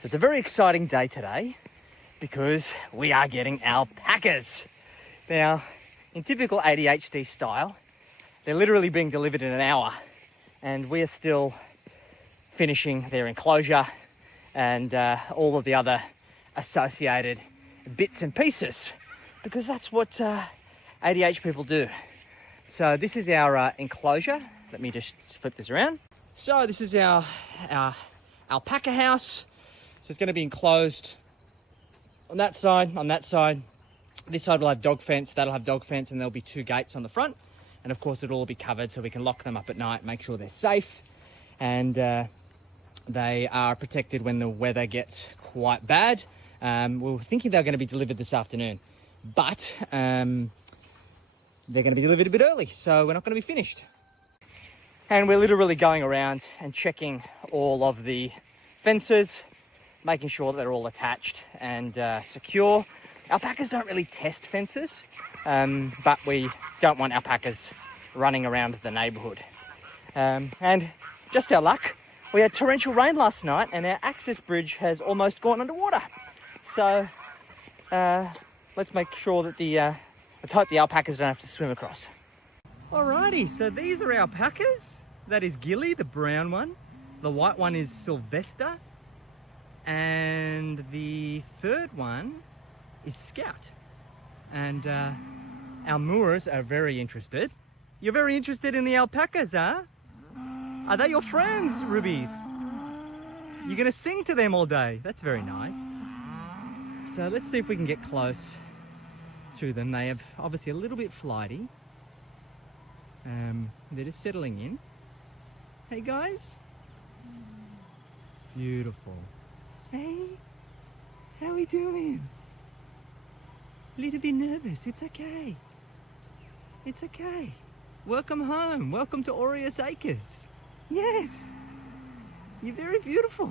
So it's a very exciting day today because we are getting alpacas. Now, in typical ADHD style, they're literally being delivered in an hour, and we are still finishing their enclosure and all of the other associated bits and pieces, because that's what ADHD people do. So this is our enclosure. Let me just flip this around. So this is our alpaca house. So it's going to be enclosed on that side, on that side. This side will have dog fence, that'll have dog fence, and there'll be 2 gates on the front. And of course it'll all be covered so we can lock them up at night, make sure they're safe. And they are protected when the weather gets quite bad. We were thinking they were going to be delivered this afternoon, but they're going to be delivered a bit early, so we're not going to be finished. And we're literally going around and checking all of the fences, making sure that they're all attached and secure. Alpacas don't really test fences, but we don't want alpacas running around the neighbourhood. And just our luck, we had torrential rain last night and our access bridge has almost gone underwater. So let's make sure that let's hope the alpacas don't have to swim across. Alrighty, so these are alpacas. That is Gilly, the brown one. The white one is Sylvester. And the third one is Scout. And our Moors are very interested. You're very interested in the alpacas, huh? Are they your friends, Rubies? You're gonna sing to them all day. That's very nice. So let's see if we can get close to them. They have obviously a little bit flighty. They're just settling in. Hey guys. Beautiful. Hey, how are we doing? A little bit nervous. It's okay. It's okay. Welcome home. Welcome to Aureus Acres. Yes. You're very beautiful.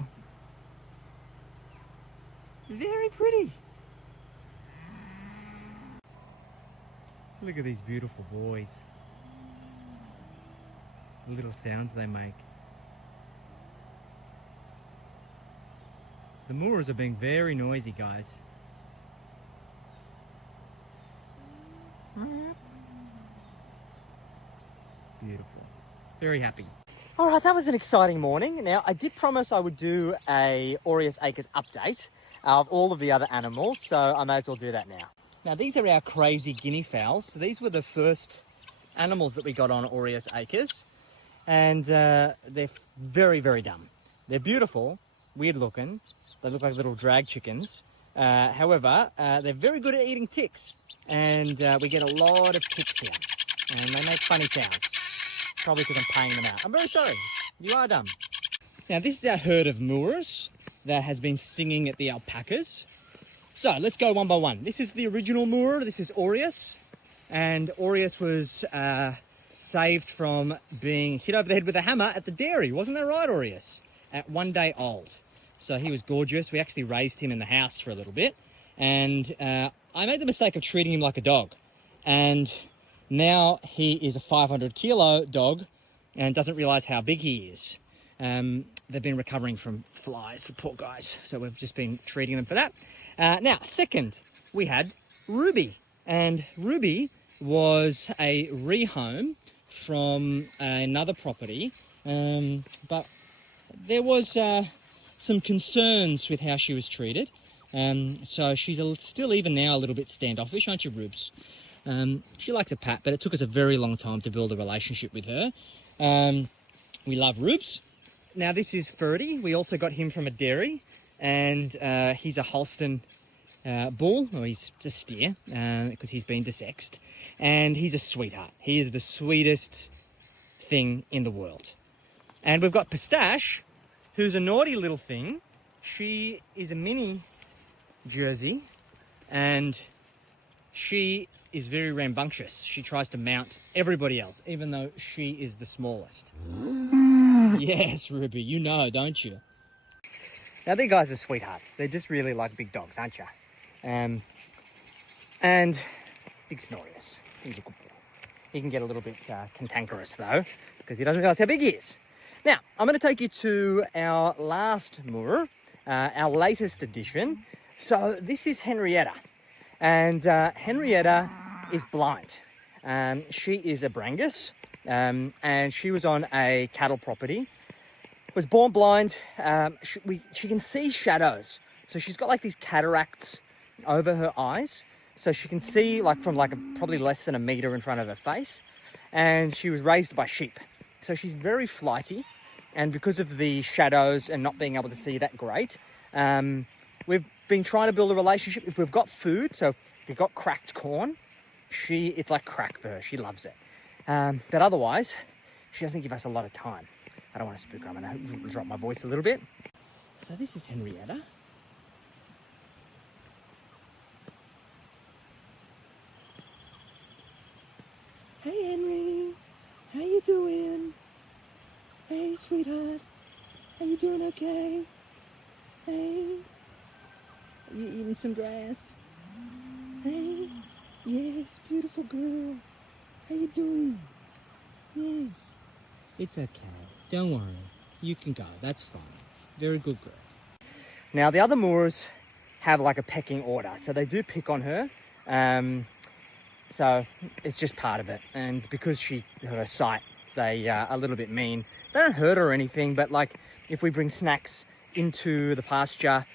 Very pretty. Look at these beautiful boys. The little sounds they make. The Moors are being very noisy, guys. Beautiful. Very happy. All right, that was an exciting morning. Now, I did promise I would do a Aureus Acres update of all of the other animals, so I may as well do that now. Now, these are our crazy guinea fowls. So these were the first animals that we got on Aureus Acres, and they're very, very dumb. They're beautiful, weird looking. They look like little drag chickens. However, they're very good at eating ticks, and we get a lot of ticks here, and they make funny sounds. Probably because I'm paying them out. I'm very sorry. You are dumb. Now, this is our herd of Moors that has been singing at the alpacas. So let's go one by one. This is the original Moor. This is Aureus. And Aureus was saved from being hit over the head with a hammer at the dairy. Wasn't that right, Aureus? At 1 day old. So he was gorgeous. We actually raised him in the house for a little bit. And I made the mistake of treating him like a dog. And now he is a 500-kilo dog and doesn't realise how big he is. They've been recovering from flies, the poor guys. So we've just been treating them for that. Now, second, we had Ruby. And Ruby was a rehome from another property. But there was some concerns with how she was treated. So she's still even now a little bit standoffish, aren't you, Rubes? She likes a pat, but it took us a very long time to build a relationship with her. We love Rubes. Now this is Ferdy. We also got him from a dairy, and he's a Holstein bull, or he's a steer, because he's been desexed, and he's a sweetheart. He is the sweetest thing in the world. And we've got Pistache, who's a naughty little thing. She is a mini Jersey, and she is very rambunctious. She tries to mount everybody else, even though she is the smallest. Yes, Ruby, you know, don't you? Now, these guys are sweethearts. They're just really like big dogs, aren't you? And big Snorius. He's a good boy. He can get a little bit cantankerous, though, because he doesn't realise how big he is. Now, I'm going to take you to our last Moor, our latest addition. So this is Henrietta, and Henrietta is blind. She is a Brangus, and she was on a cattle property. Was born blind. She can see shadows, so she's got like these cataracts over her eyes, so she can see like from like probably less than a meter in front of her face. And she was raised by sheep, so she's very flighty. And because of the shadows and not being able to see that great, we've been trying to build a relationship. If we've got food, so if we've got cracked corn, it's like crack for her. She loves it. But otherwise, she doesn't give us a lot of time. I don't want to spook her. I'm going to drop my voice a little bit. So this is Henrietta. Hey, Henry. How you doing? Hey, sweetheart. Are you doing okay? Hey. Are you eating some grass? Hey. Yes, beautiful girl. How you doing? Yes. It's okay. Don't worry. You can go. That's fine. Very good girl. Now, the other Moors have like a pecking order. So they do pick on her. So it's just part of it. And because her sight, they are a little bit mean. They don't hurt her or anything, but like if we bring snacks into the pasture,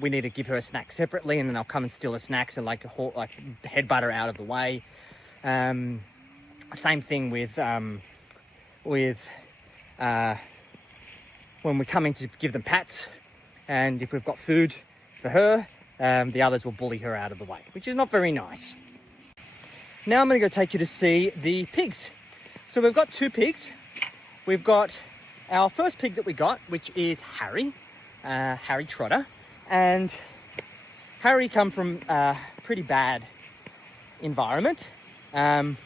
we need to give her a snack separately, and then they'll come and steal her snacks and like headbutt her out of the way. Same thing with when we come in to give them pats, and if we've got food for her, the others will bully her out of the way, which is not very nice. Now I'm going to go take you to see the pigs. So we've got two pigs. We've got our first pig that we got, which is Harry, Harry Trotter. And Harry come from a pretty bad environment. The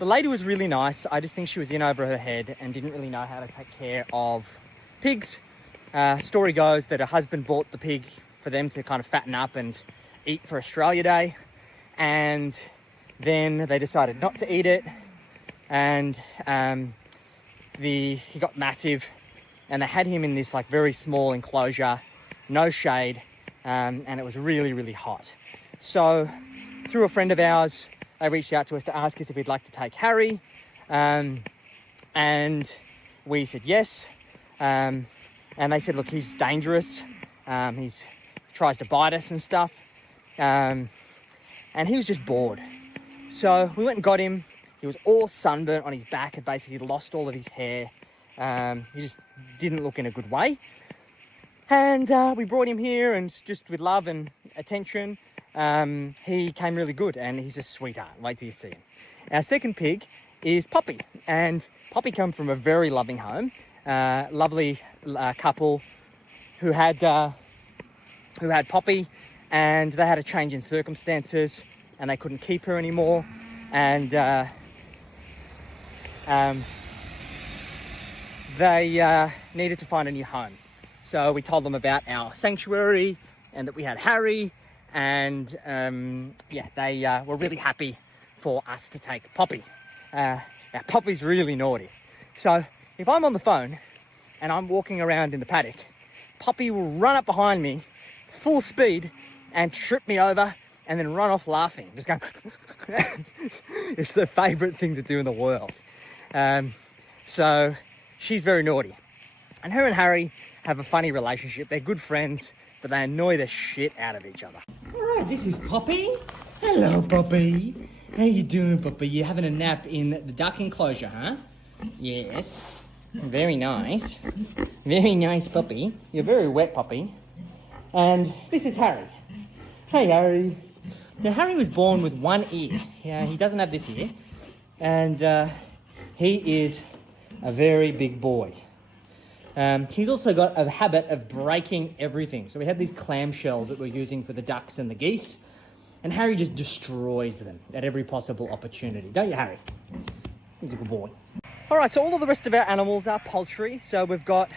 lady was really nice. I just think she was in over her head and didn't really know how to take care of pigs. Story goes that her husband bought the pig for them to kind of fatten up and eat for Australia Day. And then they decided not to eat it. And he got massive, and they had him in this like very small enclosure, no shade, and it was really, really hot. So through a friend of ours, they reached out to us to ask us if we'd like to take Harry, and we said yes. And they said, look, he's dangerous. He tries to bite us and stuff, and he was just bored. So we went and got him. He was all sunburnt on his back, had basically lost all of his hair. He just didn't look in a good way. And we brought him here, and just with love and attention, he came really good, and he's a sweetheart. Wait till you see him. Our second pig is Poppy, and Poppy come from a very loving home. Lovely couple who had Poppy, and they had a change in circumstances, and they couldn't keep her anymore. And they needed to find a new home. So we told them about our sanctuary and that we had Harry, and they were really happy for us to take Poppy. Now Poppy's really naughty. So if I'm on the phone and I'm walking around in the paddock, Poppy will run up behind me full speed and trip me over and then run off laughing, just going. It's the favourite thing to do in the world. So she's very naughty. And her and Harry have a funny relationship. They're good friends, but they annoy the shit out of each other. All right, this is Poppy. Hello, Poppy. How you doing, Poppy? You having a nap in the duck enclosure, huh? Yes. Very nice. Very nice, Poppy. You're very wet, Poppy. And this is Harry. Hey, Harry. Now, Harry was born with one ear. Yeah, he doesn't have this ear. And he is a very big boy. He's also got a habit of breaking everything. So we had these clamshells that we're using for the ducks and the geese. And Harry just destroys them at every possible opportunity. Don't you, Harry? He's a good boy. All right, so all of the rest of our animals are poultry. So we've got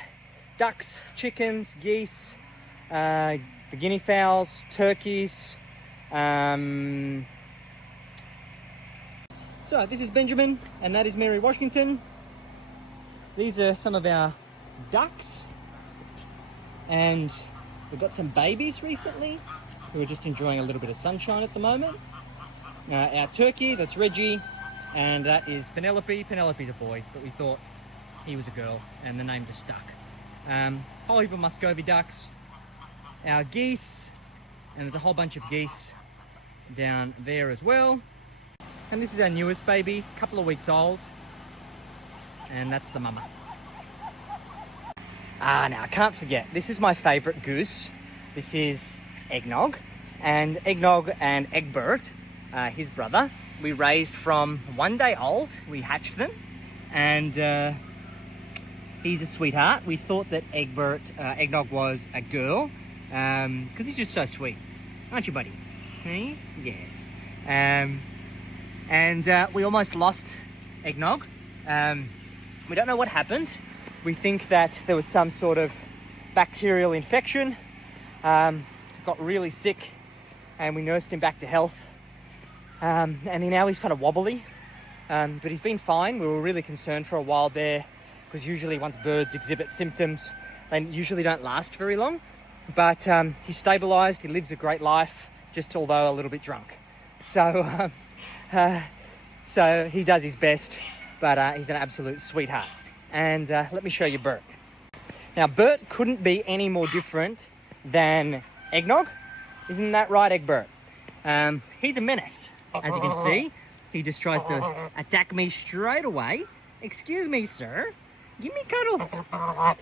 ducks, chickens, geese, the guinea fowls, turkeys. So this is Benjamin, and that is Mary Washington. These are some of our ducks. And we've got some babies recently who are just enjoying a little bit of sunshine at the moment. Our turkey, that's Reggie, and that is Penelope. Penelope's a boy, but we thought he was a girl, and the name just stuck. Whole heap of Muscovy ducks, our geese, and there's a whole bunch of geese down there as well. And this is our newest baby, a couple of weeks old, and that's the mama. Now I can't forget, this is my favourite goose. This is Eggnog, and Egbert, his brother, we raised from 1 day old. We hatched them, and he's a sweetheart. We thought that Eggnog was a girl, because he's just so sweet, aren't you, buddy? Hey? Yes. And we almost lost Eggnog. We don't know what happened. We think that there was some sort of bacterial infection. Got really sick, and we nursed him back to health. And now he's kind of wobbly, but he's been fine. We were really concerned for a while there, because usually once birds exhibit symptoms, they usually don't last very long. But he's stabilised. He lives a great life, just although a little bit drunk. So, so he does his best, but he's an absolute sweetheart. And let me show you Bert. Now, Bert couldn't be any more different than Eggnog. Isn't that right, Egbert? He's a menace, as you can see. He just tries to attack me straight away. Excuse me, sir. Give me cuddles.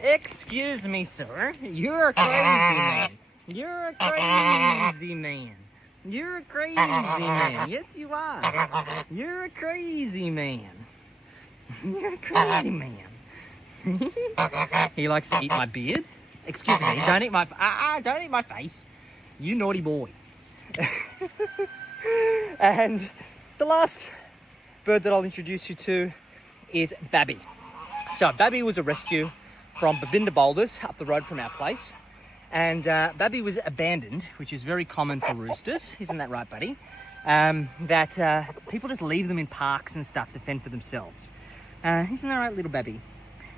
Excuse me, sir. You're a crazy man. You're a crazy man. You're a crazy man. Yes, you are. You're a crazy man. You're a crazy man. He likes to eat my beard. Excuse me, don't eat my don't eat my face. You naughty boy. And the last bird that I'll introduce you to is Babby. So Babby was a rescue from Babinda Boulders up the road from our place. And Babby was abandoned, which is very common for roosters. Isn't that right, buddy? That people just leave them in parks and stuff to fend for themselves. Isn't that right, little Babby?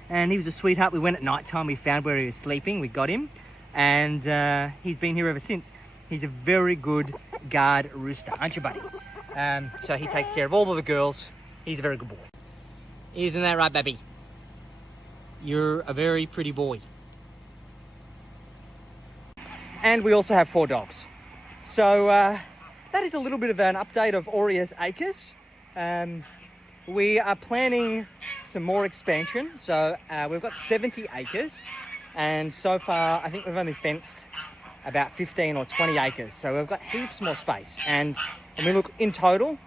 And he was a sweetheart. We went at night time. We found where he was sleeping. We got him. And he's been here ever since. He's a very good guard rooster, aren't you, buddy? So he takes care of all of the girls. He's a very good boy. Isn't that right, Babby? You're a very pretty boy. And we also have 4 dogs. So that is a little bit of an update of Aureus Acres. We are planning some more expansion. So we've got 70 acres. And so far, I think we've only fenced about 15 or 20 acres. So we've got heaps more space. And when we look in total,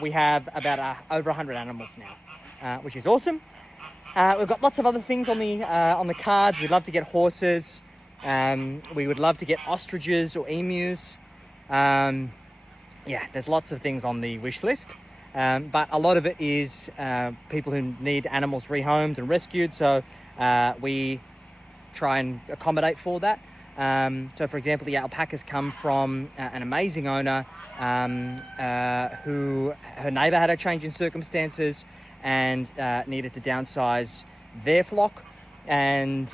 we have about over 100 animals now, which is awesome. We've got lots of other things on the cards. We'd love to get horses. We would love to get ostriches or emus. Yeah, there's lots of things on the wish list. But a lot of it is people who need animals rehomed and rescued. So we try and accommodate for that. So for example, the alpacas come from an amazing owner who her neighbour had a change in circumstances and needed to downsize their flock. And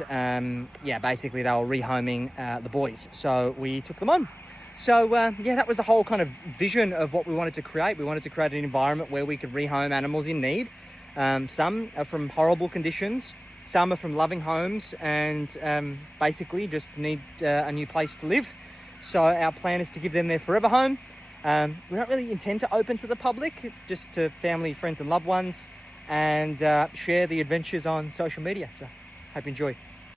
yeah, basically they were rehoming the boys. So we took them on. So yeah, that was the whole kind of vision of what we wanted to create. We wanted to create an environment where we could rehome animals in need. Some are from horrible conditions. Some are from loving homes and basically just need a new place to live. So our plan is to give them their forever home. We don't really intend to open to the public, just to family, friends and loved ones, and share the adventures on social media. So hope you enjoy.